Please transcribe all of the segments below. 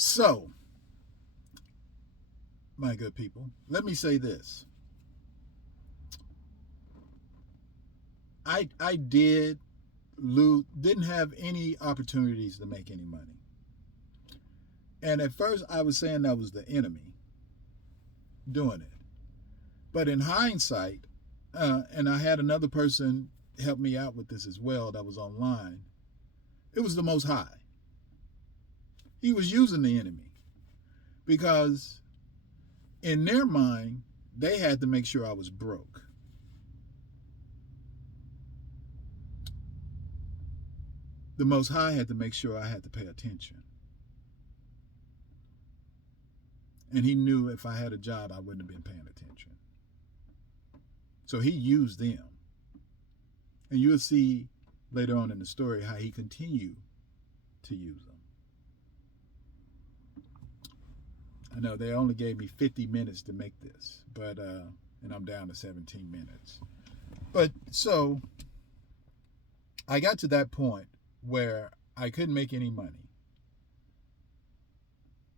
So, my good people, let me say this. I didn't have any opportunities to make any money. And at first I was saying that was the enemy doing it. But in hindsight, and I had another person help me out with this as well that was online, it was the Most High. He was using the enemy because in their mind, they had to make sure I was broke. The Most High had to make sure I had to pay attention. And he knew if I had a job, I wouldn't have been paying attention. So he used them. And you'll see later on in the story how he continued to use them. I know they only gave me 50 minutes to make this, but and I'm down to 17 minutes. But so I got to that point where I couldn't make any money.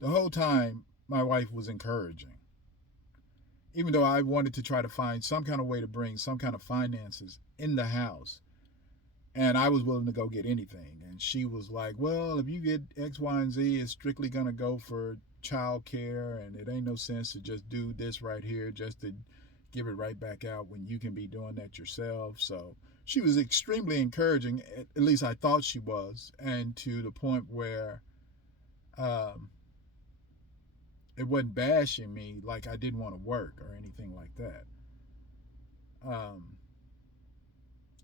The whole time my wife was encouraging. Even though I wanted to try to find some kind of way to bring some kind of finances in the house, and I was willing to go get anything. And she was like, well, if you get X, Y, and Z, it's strictly going to go for child care, and it ain't no sense to just do this right here just to give it right back out when you can be doing that yourself. So she was extremely encouraging, at least I thought she was, and to the point where it wasn't bashing me like I didn't want to work or anything like that.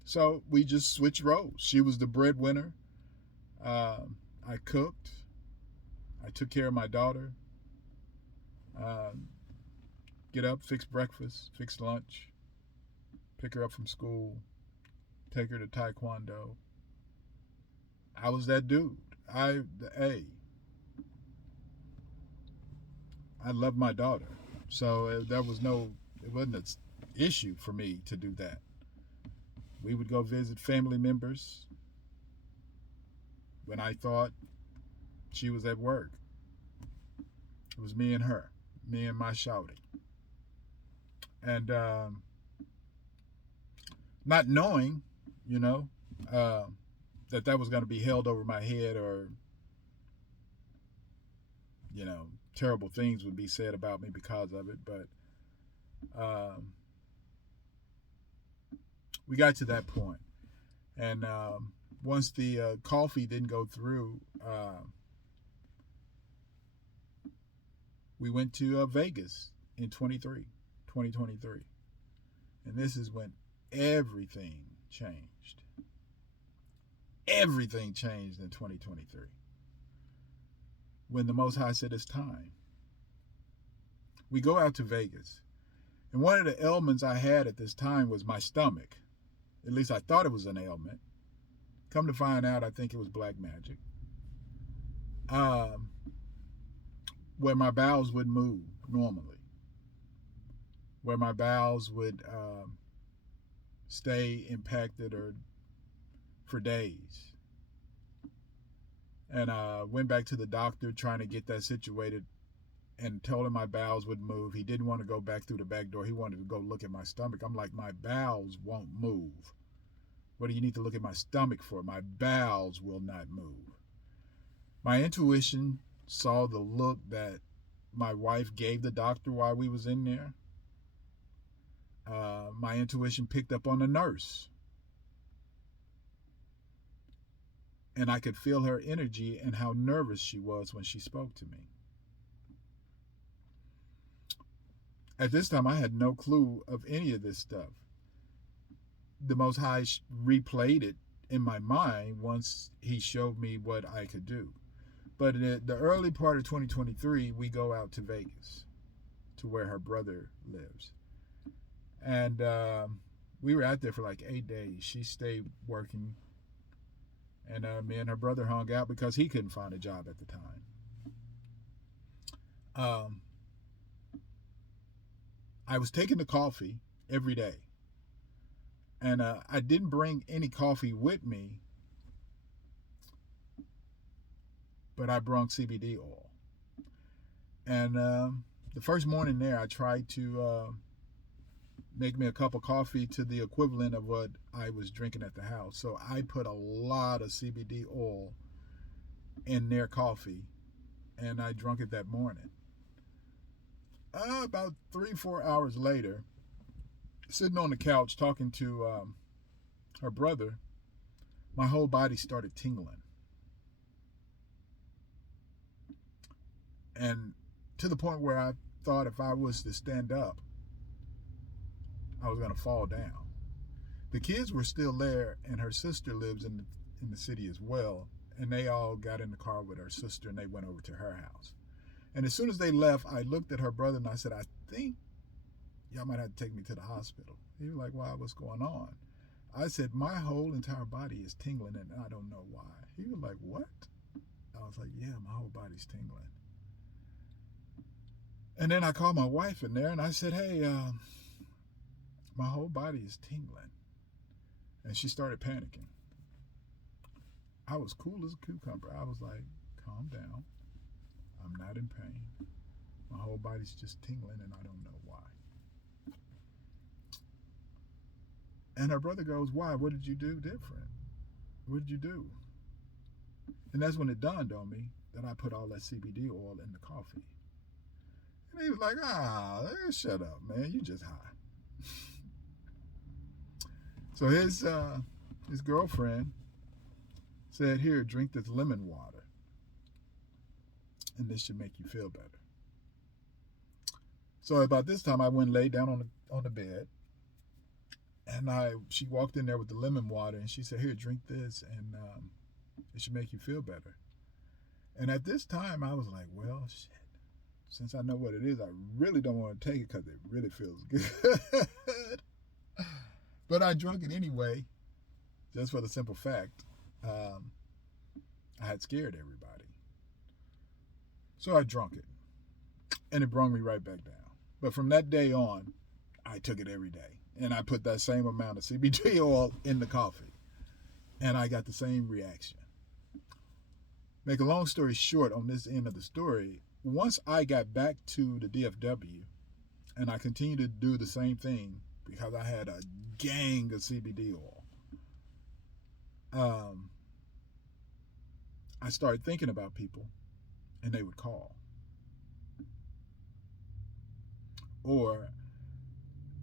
So we just switched roles. She was the breadwinner. I cooked. I took care of my daughter. Get up, fix breakfast, fix lunch, pick her up from school, take her to taekwondo. I was that dude. I love my daughter, so it wasn't an issue for me to do that. We would go visit family members when I thought she was at work. It was me and her, me and my shouty. And not knowing, that was going to be held over my head, or, terrible things would be said about me because of it. But we got to that point. And once the coffee didn't go through, we went to Vegas in 2023. And this is when everything changed. Everything changed in 2023. When the Most High said it's time. We go out to Vegas. And one of the ailments I had at this time was my stomach. At least I thought it was an ailment. Come to find out, I think it was black magic. Where my bowels would move normally. Where my bowels would stay impacted or for days. And I went back to the doctor trying to get that situated and told him my bowels would move. He didn't want to go back through the back door. He wanted to go look at my stomach. I'm like, my bowels won't move. What do you need to look at my stomach for? My bowels will not move. My intuition saw the look that my wife gave the doctor while we was in there. My intuition picked up on the nurse. And I could feel her energy and how nervous she was when she spoke to me. At this time, I had no clue of any of this stuff. The Most High replayed it in my mind once he showed me what I could do. But in the early part of 2023, we go out to Vegas, to where her brother lives. And we were out there for like 8 days. She stayed working. And me and her brother hung out because he couldn't find a job at the time. I was taking the coffee every day. And I didn't bring any coffee with me, but I brought CBD oil. And the first morning there, I tried to make me a cup of coffee to the equivalent of what I was drinking at the house. So I put a lot of CBD oil in their coffee, and I drank it that morning. About 3-4 hours later, sitting on the couch talking to her brother, my whole body started tingling. And to the point where I thought if I was to stand up, I was going to fall down. The kids were still there, and her sister lives in the city as well. And they all got in the car with her sister, and they went over to her house. And as soon as they left, I looked at her brother, and I said, I think y'all might have to take me to the hospital. He was like, why? What's going on? I said, my whole entire body is tingling, and I don't know why. He was like, what? I was like, yeah, my whole body's tingling. And then I called my wife in there, and I said, hey, my whole body is tingling. And she started panicking. I was cool as a cucumber. I was like, calm down. I'm not in pain. My whole body's just tingling, and I don't know why. And her brother goes, why? What did you do different? What did you do? And that's when it dawned on me that I put all that CBD oil in the coffee. And he was like, shut up, man. You just high. So his girlfriend said, here, drink this lemon water, and this should make you feel better. So about this time, I went and laid down on the bed, and she walked in there with the lemon water, and she said, here, drink this, and it should make you feel better. And at this time, I was like, well, shit. Since I know what it is, I really don't want to take it because it really feels good. But I drank it anyway, just for the simple fact I had scared everybody. So I drank it, and it brought me right back down. But from that day on, I took it every day, and I put that same amount of CBD oil in the coffee, and I got the same reaction. Make a long story short on this end of the story, once I got back to the DFW, and I continued to do the same thing because I had a gang of CBD oil, I started thinking about people, and they would call. Or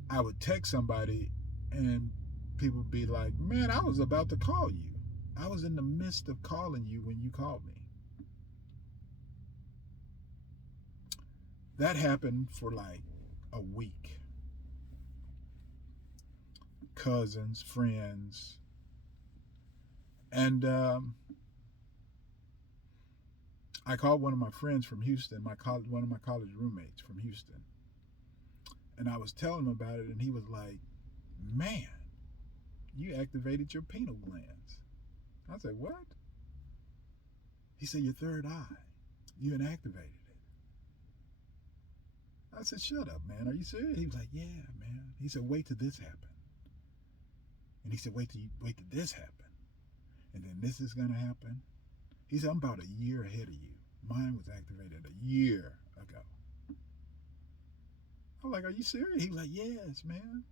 I would text somebody, and people would be like, man, I was about to call you. I was in the midst of calling you when you called me. That happened for like a week. Cousins, friends. And I called one of my friends from Houston, one of my college roommates from Houston. And I was telling him about it, and he was like, man, you activated your pineal glands. I said, what? He said, your third eye. You inactivated it. I said, shut up, man. Are you serious? He was like, yeah, man. He said, wait till this happens. And he said, wait till this happen. And then this is going to happen. He said, I'm about a year ahead of you. Mine was activated a year ago. I'm like, are you serious? He was like, yes, man.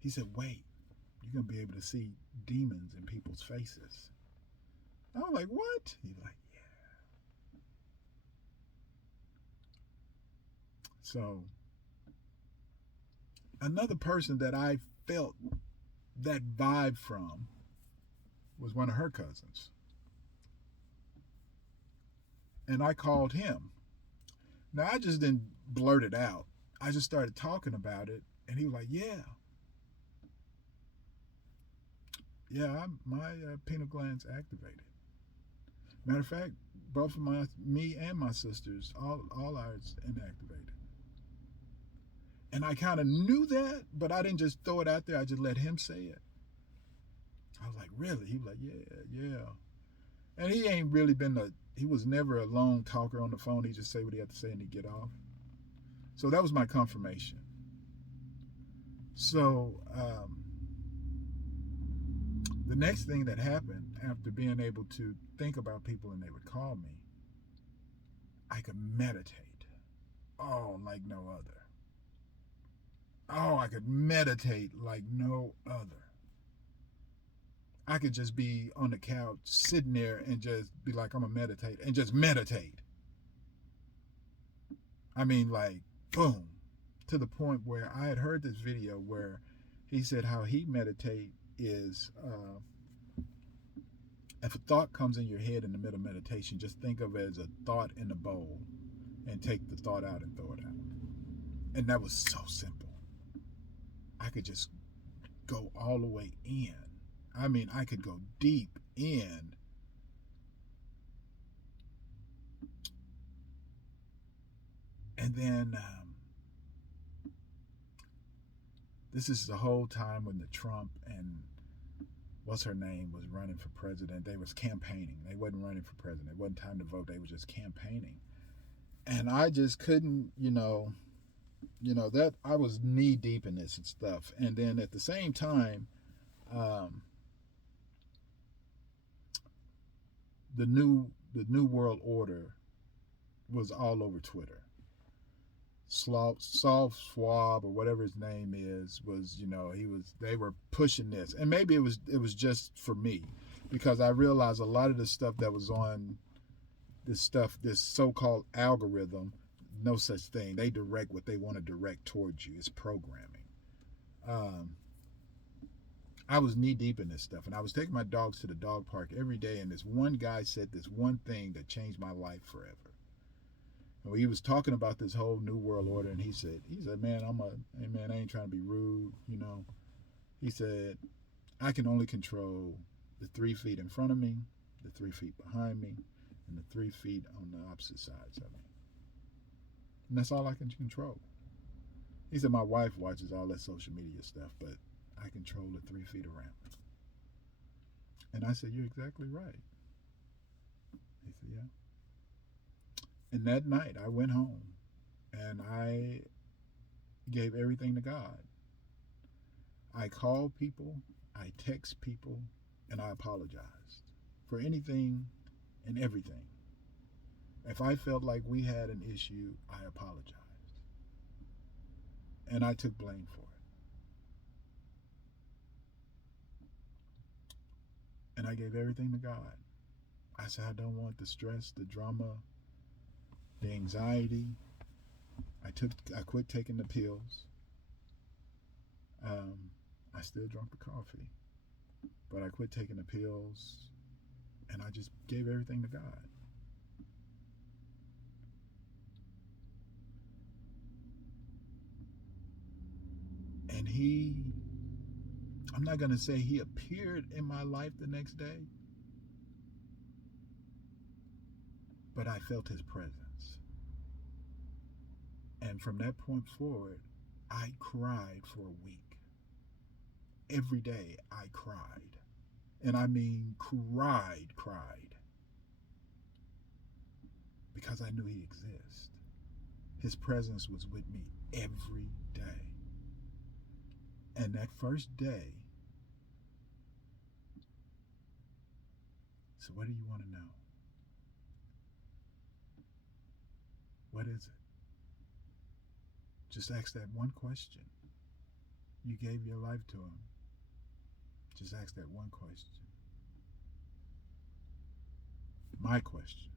He said, wait, you're going to be able to see demons in people's faces. I was like, what? He was like, yeah. So, another person that I felt that vibe from was one of her cousins. And I called him. Now, I just didn't blurt it out. I just started talking about it, and he was like, yeah. Yeah, my pineal gland's activated. Matter of fact, both of me and my sisters, all ours inactivated. And I kind of knew that, but I didn't just throw it out there. I just let him say it. I was like, really? He was like, yeah. And he ain't really he was never a long talker on the phone. He just say what he had to say and he'd get off. So that was my confirmation. So the next thing that happened after being able to think about people and they would call me, I could meditate. Oh, like no other. Oh, I could meditate like no other. I could just be on the couch sitting there and just be like, I'm gonna meditate and just meditate. I mean, like, boom, to the point where I had heard this video where he said how he meditate is if a thought comes in your head in the middle of meditation, just think of it as a thought in a bowl and take the thought out and throw it out. And that was so simple. I could just go all the way in. I mean, I could go deep in. And then this is the whole time when the Trump and what's her name was running for president. They was campaigning. They wasn't running for president. It wasn't time to vote. They was just campaigning. And I just couldn't, that I was knee deep in this and stuff. And then at the same time, the new world order was all over Twitter. Saul Schwab or whatever his name is was, they were pushing this. And maybe it was just for me, because I realized a lot of the stuff that was on this so-called algorithm, no such thing. They direct what they want to direct towards you. It's programming. I was knee deep in this stuff, and I was taking my dogs to the dog park every day, and this one guy said this one thing that changed my life forever. And he was talking about this whole new world order, and he said, man, I ain't trying to be rude, He said, I can only control the 3 feet in front of me, the 3 feet behind me, and the 3 feet on the opposite sides of me. And that's all I can control. He said, my wife watches all that social media stuff, but I control the 3 feet around me. And I said, you're exactly right. He said, yeah. And that night I went home and I gave everything to God. I called people, I text people, and I apologized for anything and everything. If I felt like we had an issue, I apologized. And I took blame for it. And I gave everything to God. I said, I don't want the stress, the drama, the anxiety. I quit taking the pills. I still drank the coffee, but I quit taking the pills, and I just gave everything to God. And I'm not going to say he appeared in my life the next day, but I felt his presence. And from that point forward, I cried for a week. Every day I cried. And I mean cried. Because I knew he exists. His presence was with me every day. And that first day, so what do you want to know? What is it? Just ask that one question. You gave your life to him. Just ask that one question. My question.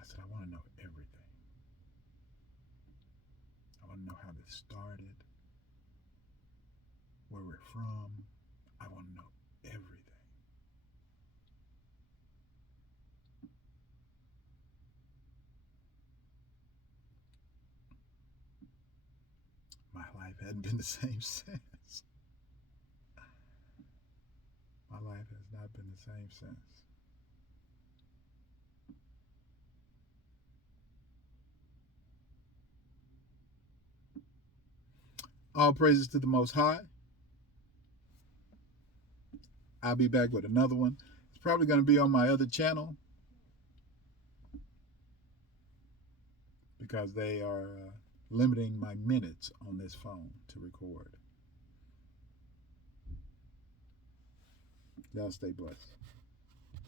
I said, I want to know everything. I want to know how this started, where we're from. I want to know everything. My life hadn't been the same since. My life has not been the same since. All praises to the Most High. I'll be back with another one. It's probably going to be on my other channel because they are limiting my minutes on this phone to record. Y'all stay blessed.